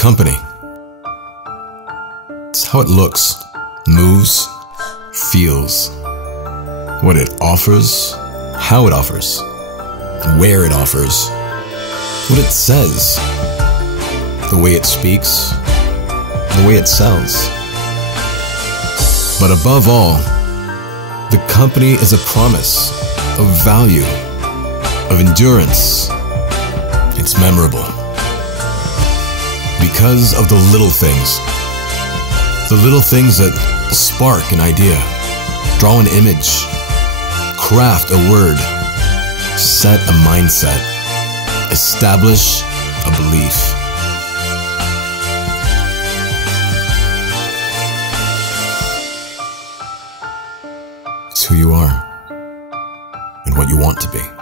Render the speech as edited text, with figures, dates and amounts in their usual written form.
company. It's how it looks, moves, feels, what it offers, how it offers, where it offers, what it says, the way it speaks, the way it sells. But above all, the company is a promise of value, of endurance. It's memorable because of the little things. The little things that spark an idea, draw an image, craft a word, set a mindset, establish a belief. It's who you are and what you want to be.